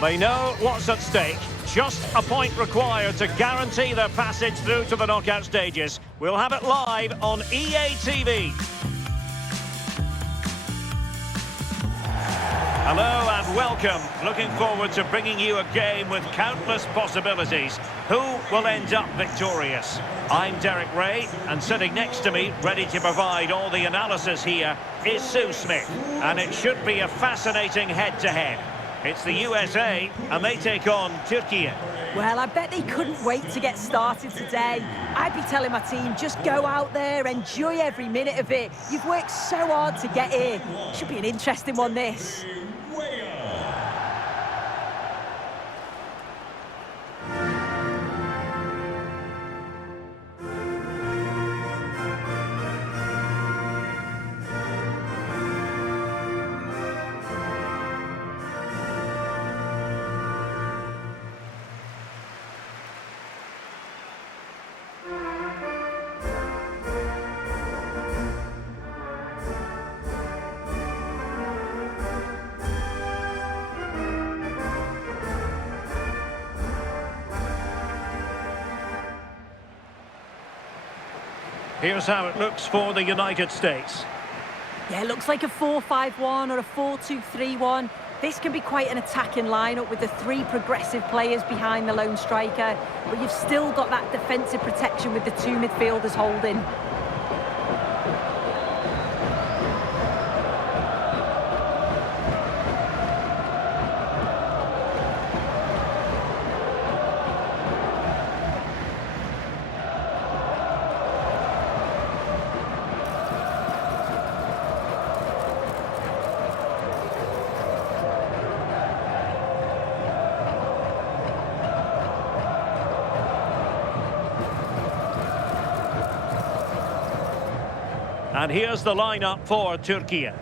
They know what's at stake. Just a point required to guarantee their passage through to the knockout stages. We'll have it live on EA TV. Hello and welcome. Looking forward to bringing you a game with countless possibilities. Who will end up victorious? I'm Derek Ray, and sitting next to me, ready to provide all the analysis here, is Sue Smith. And it should be a fascinating head-to-head. It's the USA, and they take on 튀르키예. Well, I bet they couldn't wait to get started today. I'd be telling my team, just go out there, enjoy every minute of it. You've worked so hard to get here. Should be an interesting one, this. Here's how it looks for the United States. Yeah, it looks like a 4-5-1 or a 4-2-3-1. This can be quite an attacking lineup with the three progressive players behind the lone striker, but you've still got that defensive protection with the two midfielders holding. And here's the lineup for 튀르키예.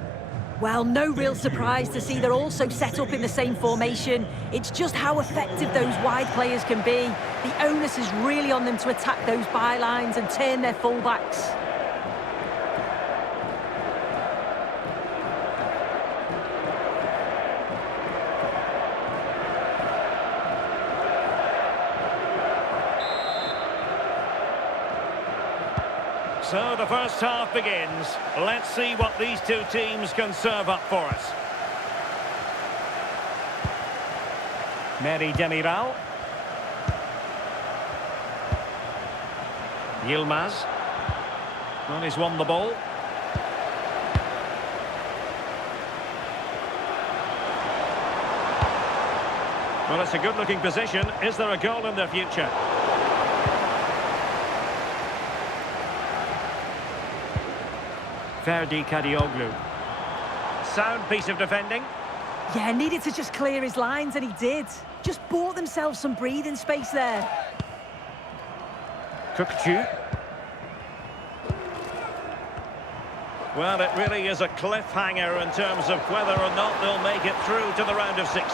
Well, no real surprise to see they're also set up in the same formation. It's just how effective those wide players can be. The onus is really on them to attack those bylines and turn their fullbacks. So the first half begins. Let's see what these two teams can serve up for us. Meri Demiral. Yilmaz. Well, he's won the ball. Well, it's a good-looking position. Is there a goal in the future? Ferdi Kadioglu. Sound piece of defending. Yeah, needed to just clear his lines, and he did. Just bought themselves some breathing space there. Kukcu. Well, it really is a cliffhanger in terms of whether or not they'll make it through to the round of 16.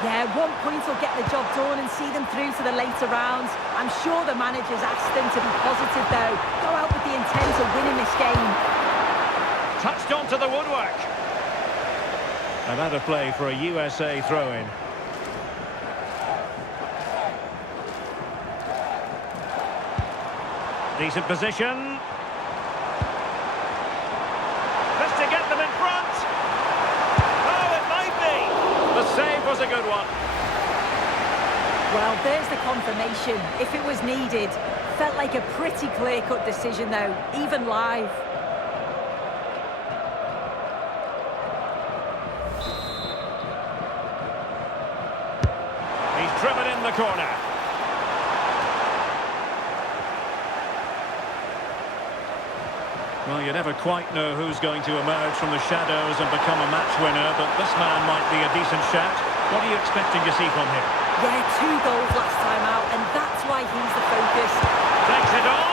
Yeah, 1 point will get the job done and see them through to the later rounds. I'm sure the manager's asked them to be positive, though. Go out with the intent of winning this game. Touched onto the woodwork. And that a play for a USA throw-in. Decent position. This to get them in front. Oh, it might be. The save was a good one. Well, there's the confirmation. If it was needed. Felt like a pretty clear-cut decision, though, even live. Driven in the corner. Well, you never quite know who's going to emerge from the shadows and become a match winner, but this man might be a decent shout. What are you expecting to see from him? Yeah, 2 goals last time out, and that's why he's the focus. Takes it on.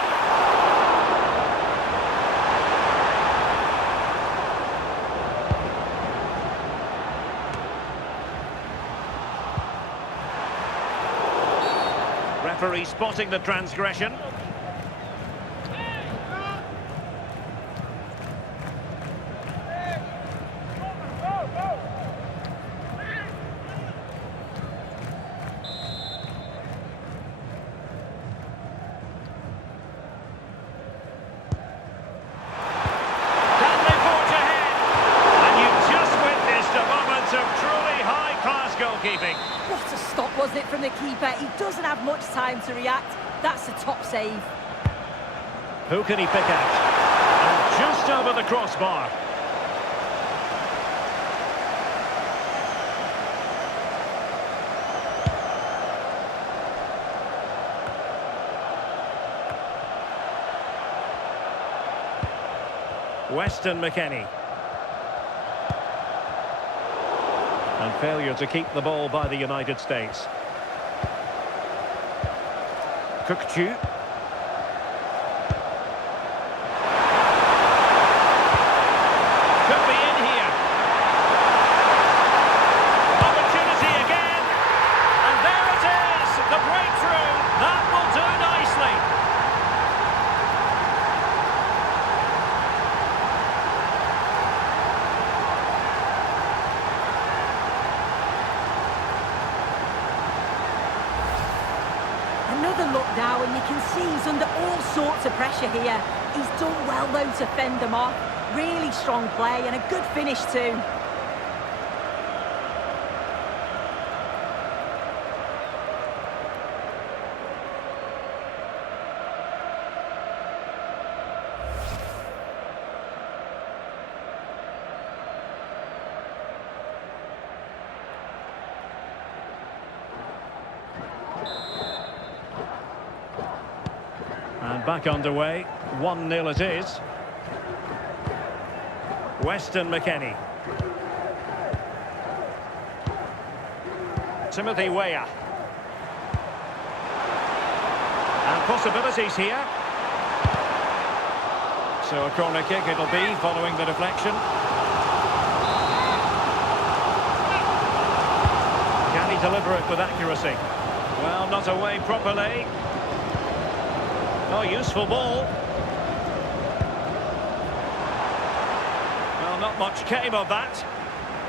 Referee spotting the transgression. Class goalkeeping. What a stop, wasn't it, from the keeper? He doesn't have much time to react. That's a top save. Who can he pick out? And just over the crossbar. Weston McKennie. And failure to keep the ball by the United States. Kukçu. Could be in here. Opportunity again. And there it is. The breakthrough. That will do nicely. Another look now, and you can see he's under all sorts of pressure here. He's done well, though, to fend them off. Really strong play and a good finish, too. And back underway, 1-0 it is. Weston McKennie. Timothy Weah. And possibilities here. So a corner kick it'll be following the deflection. Can he deliver it with accuracy? Well, not away properly. Oh, useful ball. Well, not much came of that.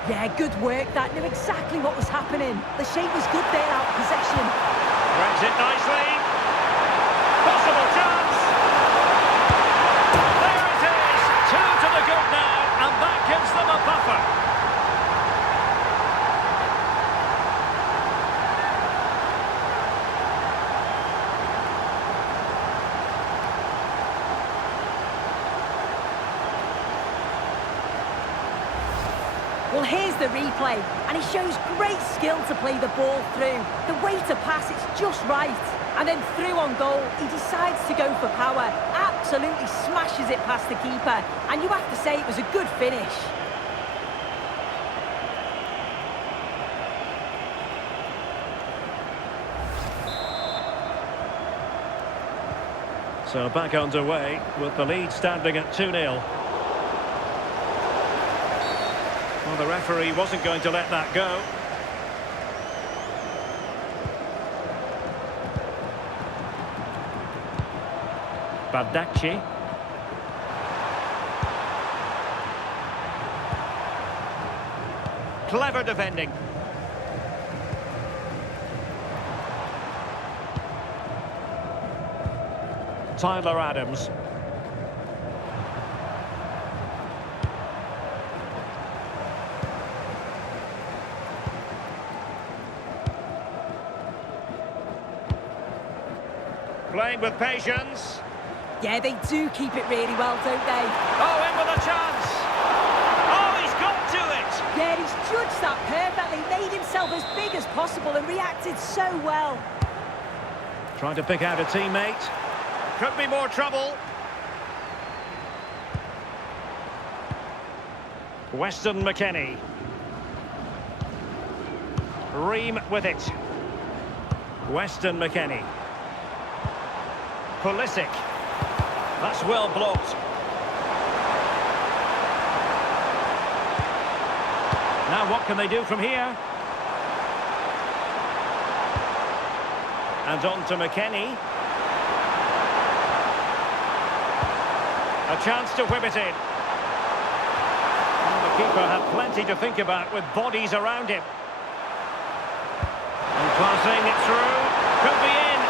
Yeah, good work. That knew exactly what was happening. The shape was good there out of possession. Drags it nicely. Possible chance. There it is. 2 to the good now, and that gives them a buffer. Well, here's the replay, and he shows great skill to play the ball through. The way to pass, it's just right. And then through on goal, he decides to go for power. Absolutely smashes it past the keeper. And you have to say it was a good finish. So back underway with the lead standing at 2-0. Well, the referee wasn't going to let that go. Bardacci. Clever defending. Tyler Adams. Playing with patience. Yeah, they do keep it really well, don't they? Oh, in with a chance. Oh, he's got to it. Yeah, he's judged that perfectly, made himself as big as possible and reacted so well. Trying to pick out a teammate. Could be more trouble. Weston McKennie. Ream with it. Weston McKennie. Pulisic. That's well blocked. Now what can they do from here? And on to McKennie. A chance to whip it in. Well, the keeper had plenty to think about with bodies around him. And passing it through. Could be in.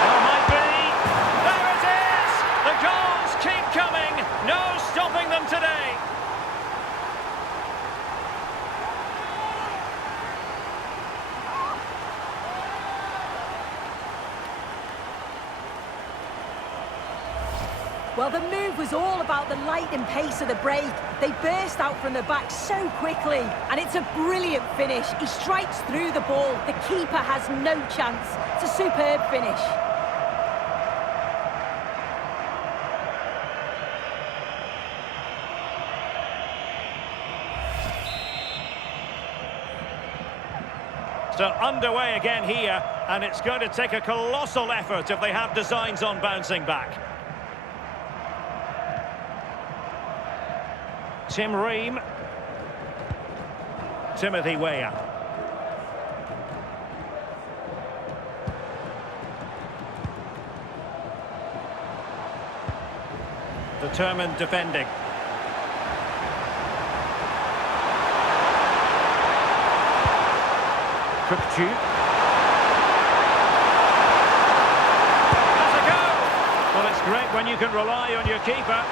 Well, might be. There it is! The goals keep coming. No stopping them today. Well, the move was all about the lightning pace of the break. They burst out from the back so quickly, and it's a brilliant finish. He strikes through the ball. The keeper has no chance. It's a superb finish. So underway again here, and it's going to take a colossal effort if they have designs on bouncing back. Tim Ream. Timothy Weah. Determined defending. Cookchu. That's a goal! Well, it's great when you can rely on your keeper.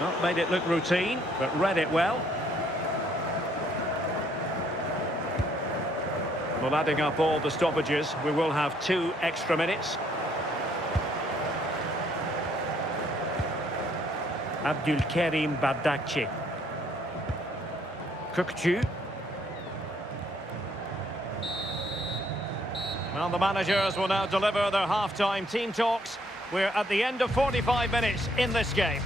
Not made it look routine, but read it well. Well, adding up all the stoppages, we will have 2 extra minutes. Abdulkarim Bardakci. Cookchu. Well, the managers will now deliver their half-time team talks. We're at the end of 45 minutes in this game.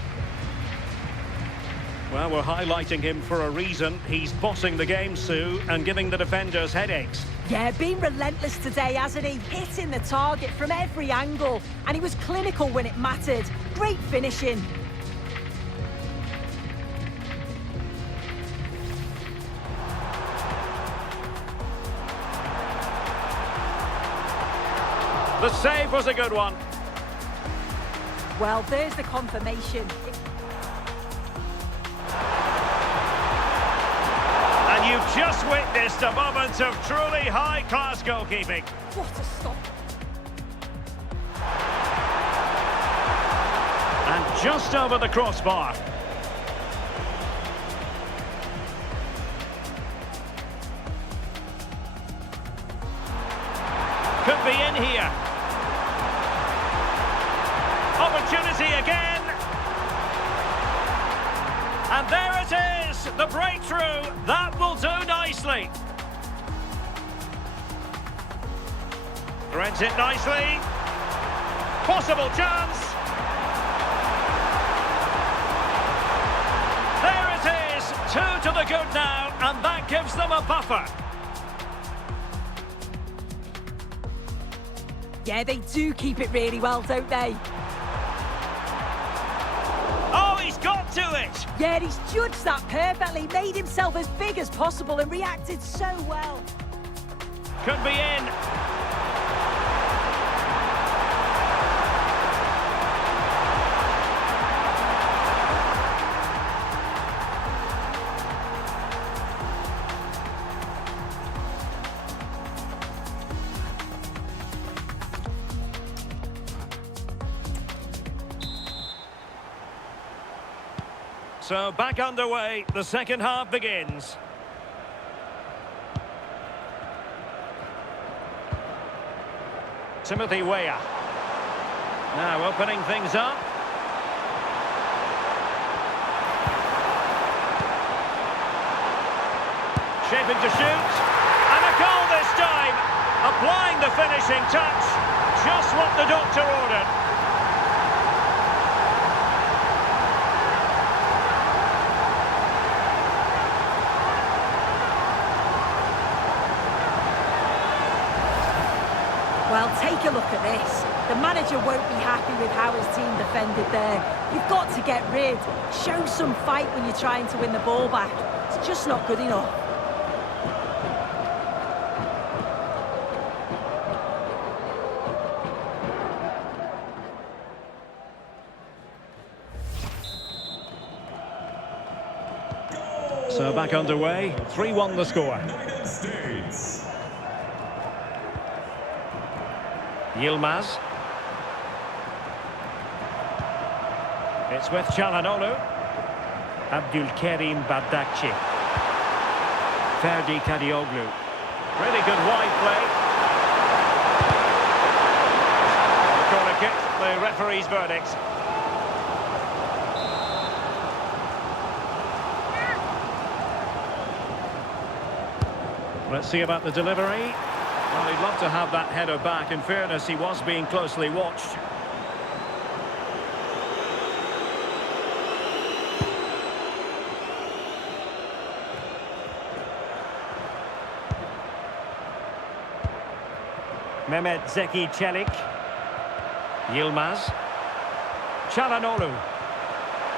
Well, we're highlighting him for a reason. He's bossing the game, Sue, and giving the defenders headaches. Yeah, been relentless today, hasn't he? Hitting the target from every angle. And he was clinical when it mattered. Great finishing. The save was a good one. Well, there's the confirmation. And you've just witnessed a moment of truly high-class goalkeeping. What a stop. And just over the crossbar. Could be in here. Opportunity again. And there it is, the breakthrough. That will do nicely. Threads it nicely. Possible chance. There it is, 2 to the good now, and that gives them a buffer. Yeah, they do keep it really well, don't they? Oh, he's got to it! Yeah, he's judged that perfectly, made himself as big as possible and reacted so well. Could be in. So back underway, the second half begins. Timothy Weah. Now opening things up. Shaping to shoot. And a goal this time. Applying the finishing touch. Just what the doctor ordered. Well, take a look at this. The manager won't be happy with how his team defended there. You've got to get rid. Show some fight when you're trying to win the ball back. It's just not good enough. So back underway, 3-1 the score. Yilmaz. It's with Çalhanoğlu. Abdulkarim Bardakci. Ferdi Kadioglu. Really good wide play. circuit, the referee's verdict. Let's see about the delivery. Well, he'd love to have that header back. In fairness, he was being closely watched. Mehmet Zeki Çelik. Yilmaz. Çalhanoğlu.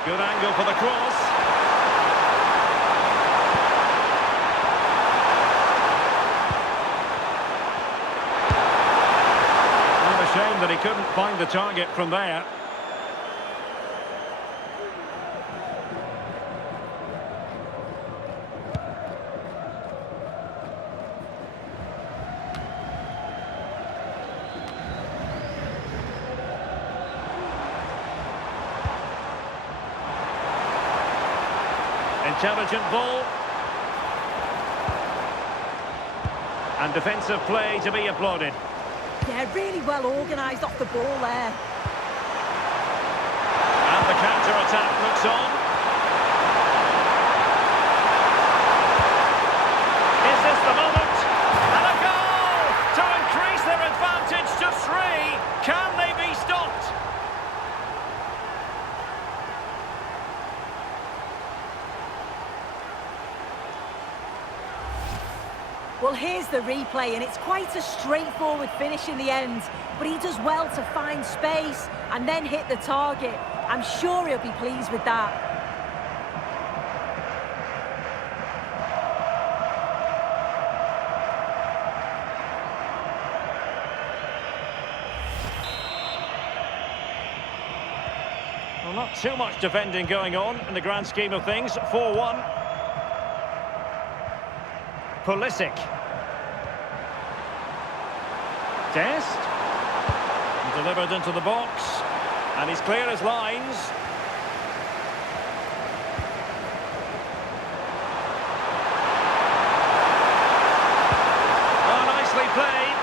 Good angle for the cross. What a shame that he couldn't find the target from there. Intelligent ball. And defensive play to be applauded. Yeah, really well organised off the ball there. And the counter-attack looks on. Is this the moment? And a goal to increase their advantage to 3. Can they be stopped? Well, here's the replay, and it's quite a straightforward finish in the end. But he does well to find space and then hit the target. I'm sure he'll be pleased with that. Well, not too much defending going on in the grand scheme of things. 4-1. Pulisic. Dest. Delivered into the box. And he's clear as lines. Oh, nicely played.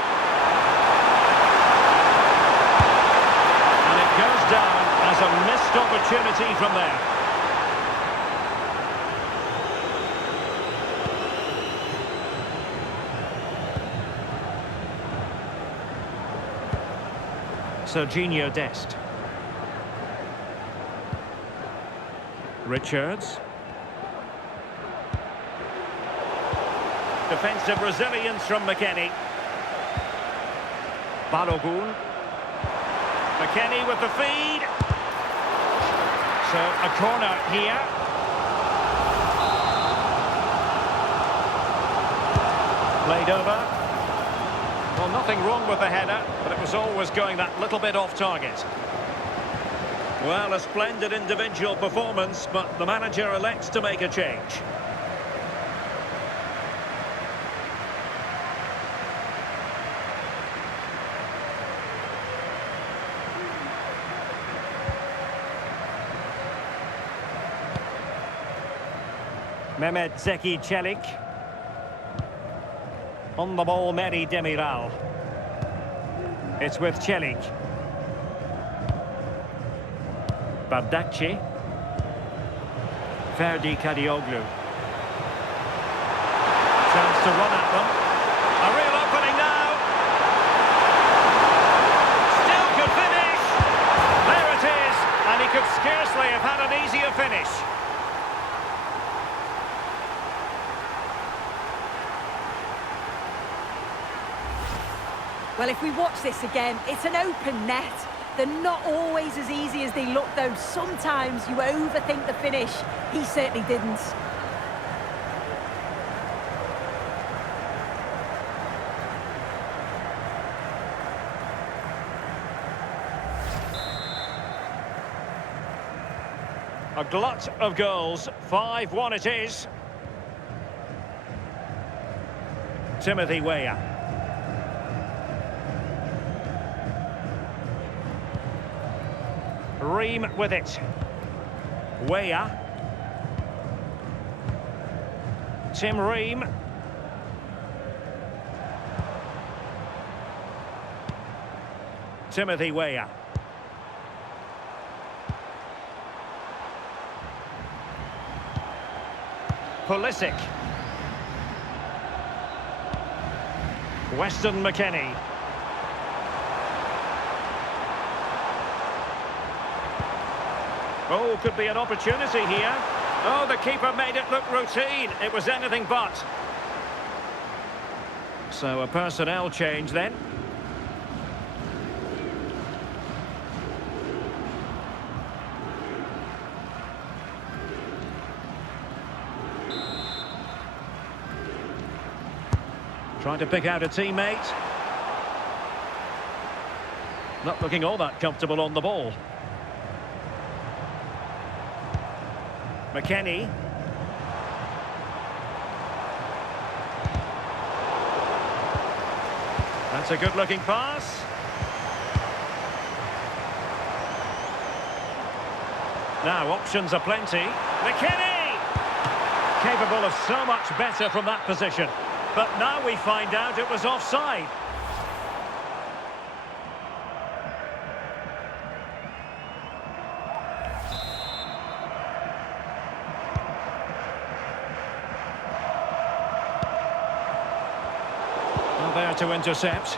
And it goes down as a missed opportunity from there. Serginho Dest. Richards. Defensive resilience from McKennie. Balogun. McKennie with the feed. So a corner here. Played over. Well, nothing wrong with the header, but it was always going that little bit off target. Well, a splendid individual performance, but the manager elects to make a change. Mehmet Zeki Çelik. On the ball, Meri Demiral. It's with Çelik. Bardakci. Ferdi Kadioglu. Chance to run at them. A real opening now. Still could finish. There it is. And he could scarcely have had an easier finish. Well, if we watch this again, it's an open net. They're not always as easy as they look, though. Sometimes you overthink the finish. He certainly didn't. A glut of goals. 5-1 it is. Timothy Weah. Ream with it. Weah. Tim Ream. Timothy Weah. Pulisic. Weston McKennie. Oh, could be an opportunity here. Oh, the keeper made it look routine. It was anything but. So a personnel change then. Trying to pick out a teammate. Not looking all that comfortable on the ball. McKennie. That's a good-looking pass. Now, options are plenty. McKennie! Capable of so much better from that position. But now we find out it was offside. Well, there to intercept.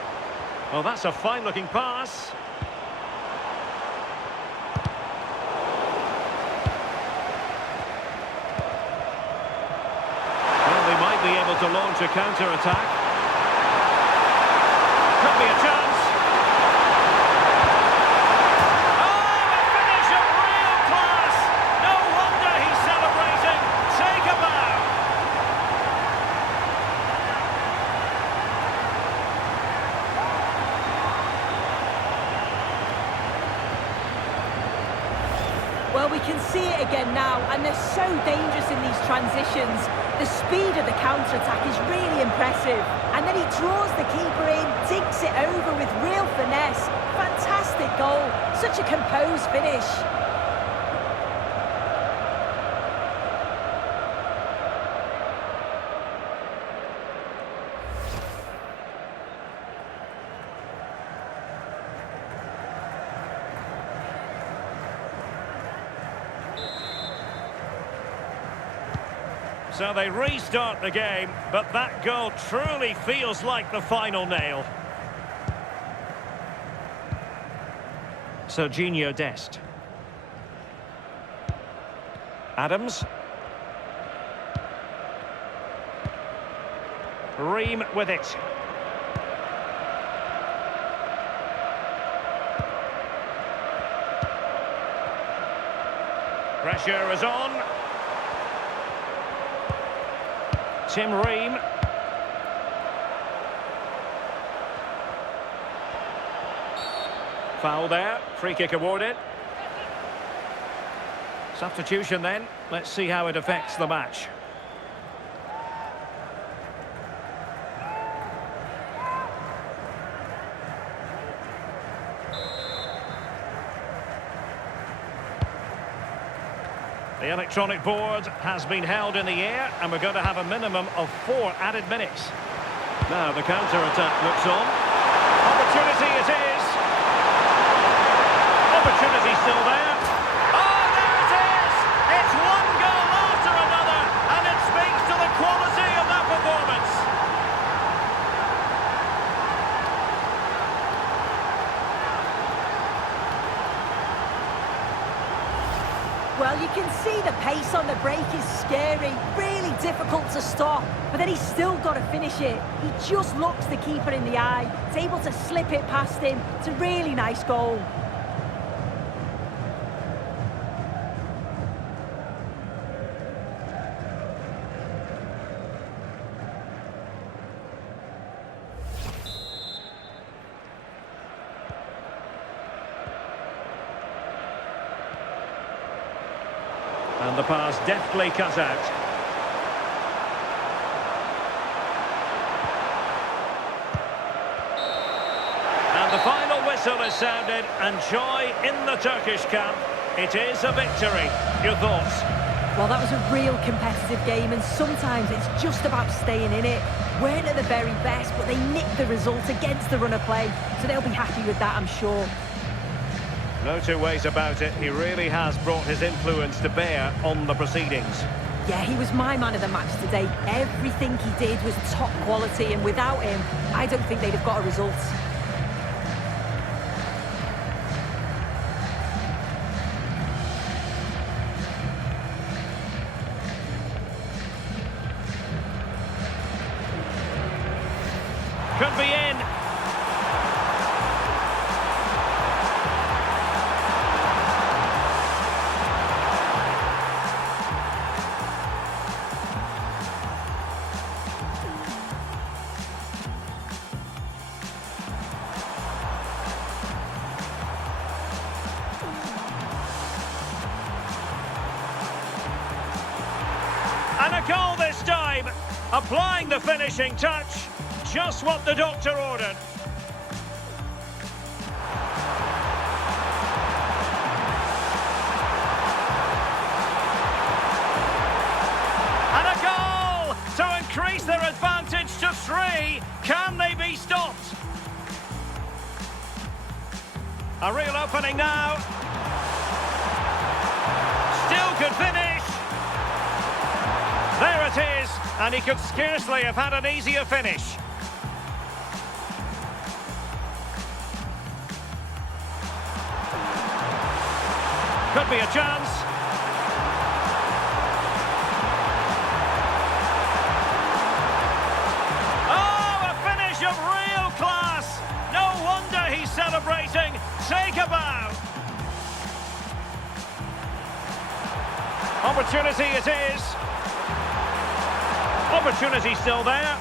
Well, that's a fine-looking pass. Be able to launch a counter-attack. Could be a chance. Oh, a finish of real class! No wonder he's celebrating. Take a bow. Well, we can see it again now, and they're so dangerous in these transitions. The speed of the counter-attack is really impressive. And then he draws the keeper in, dinks it over with real finesse. Fantastic goal. Such a composed finish. So they restart the game, but that goal truly feels like the final nail. Serginho Dest. Adams. Ream with it. Pressure is on. Tim Ream. Foul there. Free kick awarded. Substitution then. Let's see how it affects the match. The electronic board has been held in the air, and we're going to have a minimum of 4 added minutes. Now the counter-attack looks on. Opportunity it is. Opportunity still there. Oh, there it is! It's one goal after another, and it speaks to the quality of that performance. Well, you can see the pace on the break is scary, really difficult to stop, but then he's still got to finish it. He just looks the keeper in the eye. He's able to slip it past him. It's a really nice goal. And the pass deftly cut out. And the final whistle is sounded, and joy in the Turkish camp. It is a victory. Your thoughts? Well, that was a real competitive game, and sometimes it's just about staying in it. Weren't at the very best, but they nicked the result against the run of play, so they'll be happy with that, I'm sure. No two ways about it. He really has brought his influence to bear on the proceedings. Yeah, he was my man of the match today. Everything he did was top quality, and without him, I don't think they'd have got a result. Could be in. And a goal this time, applying the finishing touch, just what the doctor ordered. And a goal to increase their advantage to 3. Can they be stopped? A real opening now. Still could finish. There it is, and he could scarcely have had an easier finish. Could be a chance. Oh, a finish of real class. No wonder he's celebrating. Take a bow. Opportunity it is. Opportunity still there.